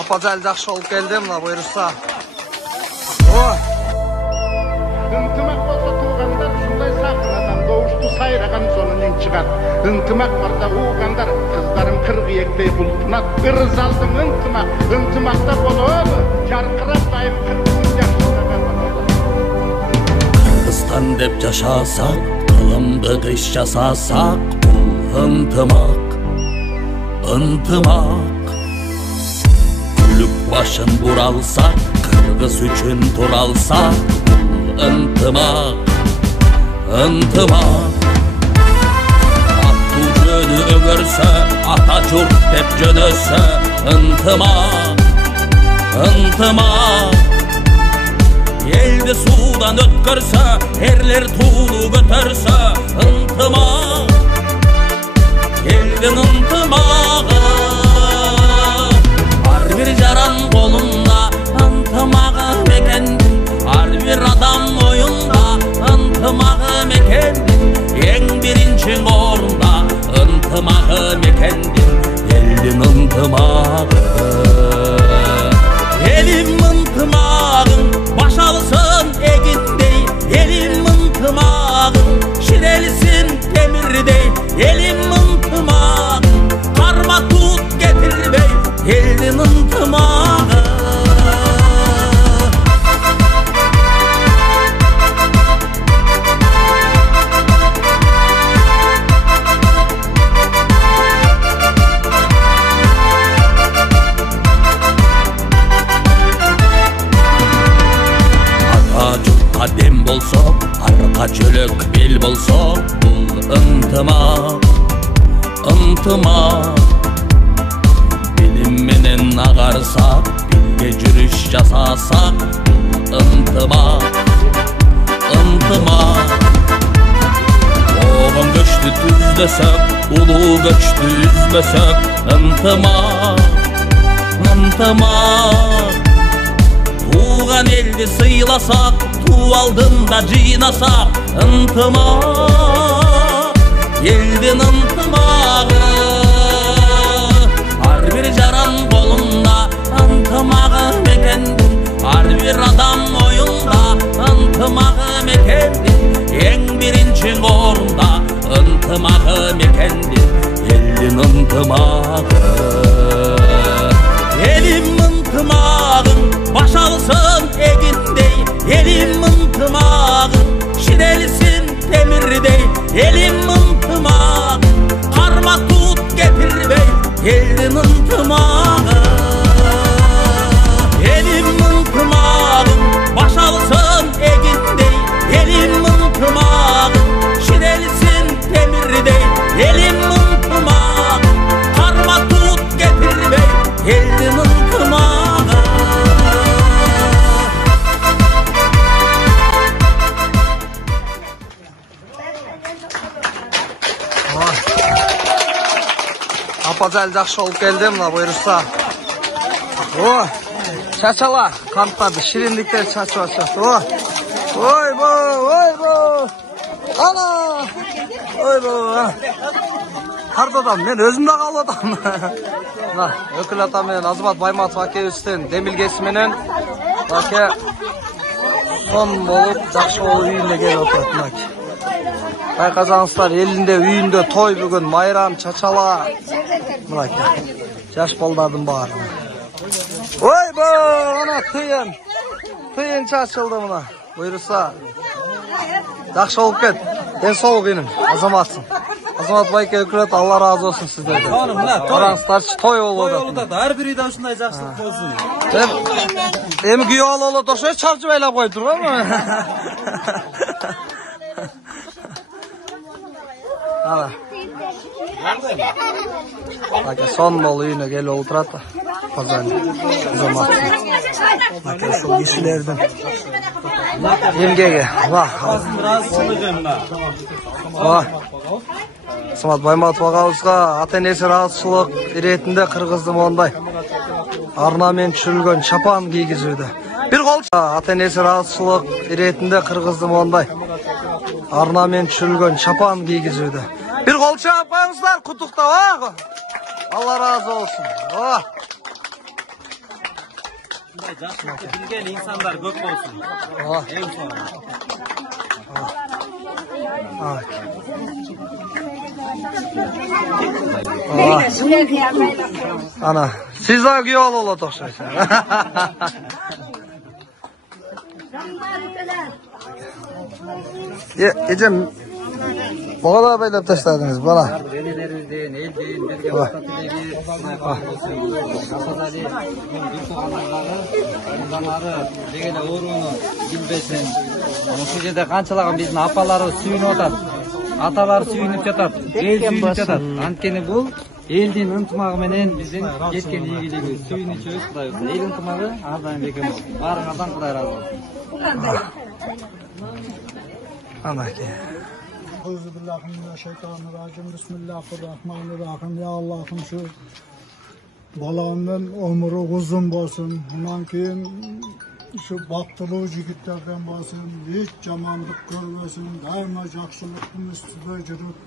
Апажал жақсы болып келді, мына бұйырса. Ынтымақ болса туғандар шындай сахнадан doğuştu сайраған сонымен шығар. Ынтымақ барда уғандар қыздарым қырғиектей бұлтынат. Ырыз алдым ынтымақта болады. Жарқырап дайым қырғызын жақсылаған болады. Қырғызстан деп жашасақ, қылымдық іс жасасақ, бұл ынтымақ. Күлік башын бұралсақ, қырғыз үшін тұралсақ, ынтымақ. Атту жөні өгірсі, ата жұрт деп жөнөсі, ынтымақ. Елді судан өткірсі, ерлер туылу көтерсі, ынтымақ. Елдің ынтымағы, ар бір жаран қолында, ынтымағы мекендің, ар бір адам ойында, ынтымағы мекендің, ең бірінші орында, ынтымағы мекендің, елдің ынтымағы. Елім ынтымағың, башалысын егіндей, елім ынтымағың, шірелісін темірдей, елім ынтымағың, қарма тұт кетірбей, елдің ынтымағы. Дем болса, арқа жөлік бел болса, бұл ынтымақ. Білімменен ағарсақ, білге жүріш жасасақ, бұл ынтымақ. Оғын көшті түздесек, ұлы көшті үзбесек, ынтымақ. Туған елді сыйласақ, ту алдында жинасақ, ынтымақ. Елдің ынтымағы, ар бір жаран қолында, ынтымағы мекендің, ар бір адам ойында, ынтымағы мекендің, ең бірінші орында, ынтымағы мекендің, елдің ынтымағы. Елім ынтымағың, башалысын егіндей, елім ынтымағың, шірелісін темірдей, елім ынтымағың, қарма тұт кетірбей, елдің ынтымағы. Елім ынтымағың, башалысын егіндей, елім ынтымағың, шірелісін темірдей, елім ынтымағың, қарма тұт кетірбей, елдің ынтымағы. Апажал жақсы болып келді, мына бұйырса. Чачала, қанттарды, шірендіктер чачу ашасы. Ойбо. Ана! Ойбо. Қардадам, мен өзімді қаладам. Өкіл атамен Азамат Байматов акебістен демілгесіменен баке сон болып, жақсы болып үйінде келіп отыратын. Байқасаңыздар, елінде үйінде той бүгін, майрам, чачала. Жаш балдардың бары. Ойбо, ана тыйын чачылды мұна. Бұйырса, жақсы болып кет. Ден сол қиным, Азаматсың. Азамат байке өкілет, Алла разы olsun сіздерді. Қараңыздаршы, той ол олады. Әр бір үйде ұшындай жақсылық болсын. Емі күйі ал олады, ошай чарчы байлап қойып тұрған мı? Son bol үйіне келіп отырады. Сол кісілердің емгеге. Азамат Байматов ағамызға ата-енесі разышылық ретінде қырғызды мондай арнамен түшірілген шапан кигізуді. Bir qol ata-enesi razışılıq ретінде қырғызды мондай арнамен түшірілген шапан кигізуді. Bir kol çağıp koyuңuzlar, kutukta var. Allah razı olsun. Oh. Bilgen insanlar köp olsun. Oh. En son. Oh. Oh. Ana, siz de güyal ola dokşaysan. Ecem, bu kadar beylep taşladınız bana. Velilerimizden, elden, berge vaktileri, Ramazali, bir soğanlarları, ondanları, degele uğrunu bilbesin. Şu жерде kançalağın bizim apaları suyunu otat. Atalar suyunup жатат, el suyunup жатат. Анткени бул элдин ынтымагы менен биздин жеткен ийгилиги сүйүнү içiyoruz Кудай болсо. Эл ынтымагы ар дайым бекем болсун. Баарыңардан Кудай ыраазы болсун. Ana ki. Euzubillahimineşşeytanirracim. Bismillahirrahmanirrahim. Ya Allah'ım şu balanın ömrü uzun olsun. Bundan keyin şu baktılı yigitlerden olsun. Hiç jamanlık görmesin. Daima jakşılıktın üstüde жүрüp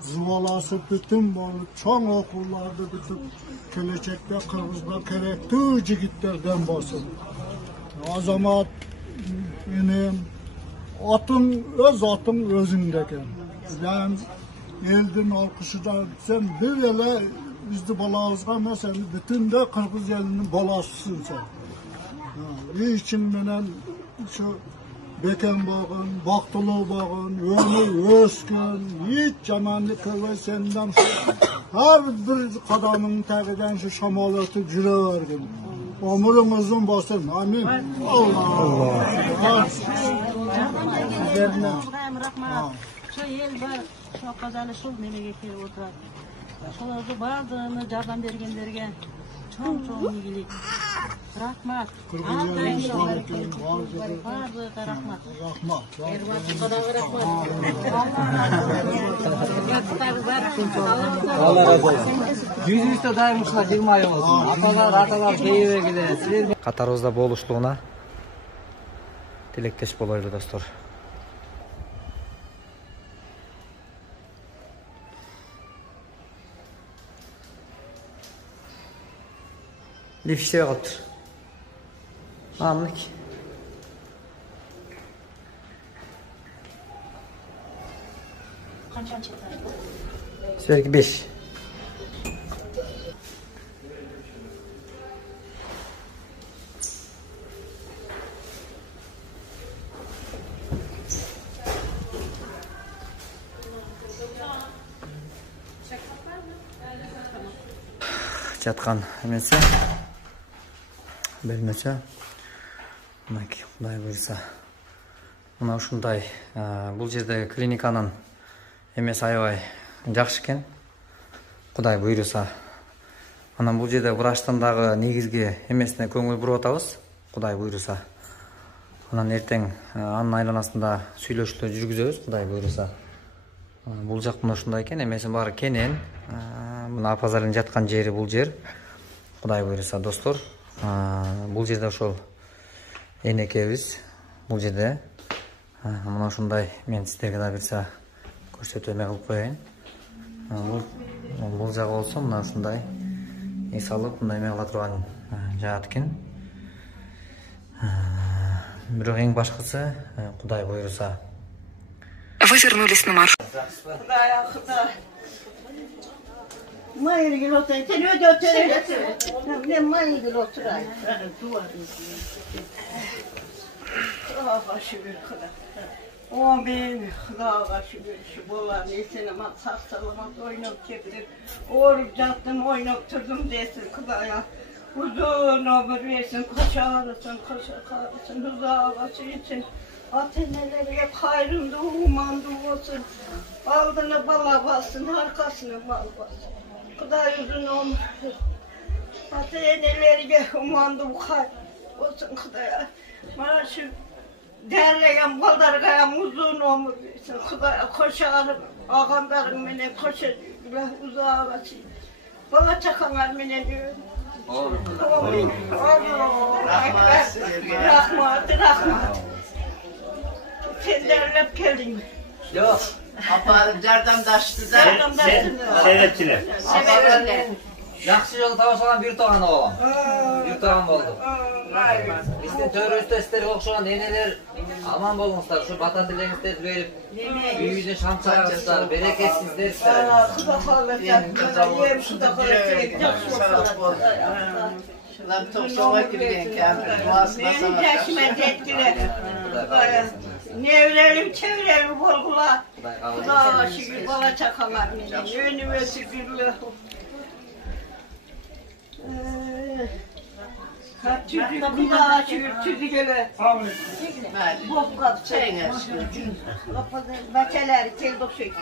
zuvalasıp bütün bolup çoğun okullarda bitip gelecekte Kırgızlar kerekli yigitlerden olsun. Azamat inim atın özündeki. Ben eldin alkışıdan sen bir ele bizde balağızga mesela bütün de Kırgız elinin balasısın sen. İçinden şu beken bağın, baktılı bağın, önü özken, hiç zamanlı kılı senden her bir kadamın teriden şu şamal ötüp cüre verdim. Ömrün uzun basın. Amin. Allah. Üzerine. Şu el var, şu kazalı şu memlekete oturar. Şularda bardığını jardan bergenlerge çoğun iyilik. Rahmat. Bardığına rahmat. Allah razı olsun. Yüzünüzde daim ушундай жыйылмай болсун. Аталар кейбе келе. Силер Катарыбызда болуштугуна тилектеш болойлу достор. Лифт иштебей калыптыр. Аннык. Сверки 5. Жаткан эмесе бөлмөсү мынакей Кудай буйрса мына ушундай бул жердеги клиниканын эмеси аябай жакшы экен Кудай буйруса анан бул жерде врачтын дагы негизги эмесине көңүл буруп атабыз Кудай буйруса анан эртең анын айланасында сүйлөшүүлөр жүргүзөбүз Кудай буйруса бул жак мына ушундай экен эмесинин баары кенен мына Апазалдын жаткан жери бул жер Кудай буйруса достор бул жерде ошол энекебиз бул жерде мына ушундай мен сиздерге да бирсе көрсөтмө кылып коеюн бул жагы болсо мына ушундай эс алып мындай эме кыла турган жаат экен бирок эң башкысы Кудай буйруса. Вы вернулись на маршрут. Mayırgül oturayım. Sen öde oturayım. Ben mayırgül oturayım. Kulağa şükür kulağa. O benim kulağa şükür. Şu boğulan esene sağ salamat oynayıp çekilir. Orup yattım oynayıp turdum desin kulağa. Uzun ömür versin. Koşa ağrısın, koşa ağrısın. Uzağa başı için. Atenelerine hayrımda umandı olsun. Aldığını bala bassın, arkasını mal bassın. Kuday uzun ömür. Atenelerine umandı hayır olsun Kuday'a. Bana şu derleyen baldargaya uzun ömür versin. Kuday'a koşarım, ağamlarım beni koşar. Uzağa başı. Bala çakanlar beni diyor. Rahmat. Sen derlep geldin mi? Yok. Aparım yardımdaştı da. Seyretçiler. Severler. Yaxşı yolu tavşalan bir toğan oğlan. Bir toğan oldu. İşte terörist isteri okşayan eneler aman bolunuzlar. Şu bata dilerinizleri verip büyüyünce şam çağırmışlar. Bereketsizler ister. Şulan toksova gibiyen kâfir. Boğazına sana. Benim yaşıma dettiler. Nevlerim çevrelim bolgula. Kuda şükür bala çakalar. Önüme şükürlü. Kuda şükür tüzgülü. Bok kapçı. Baçeler, kel dokşuk.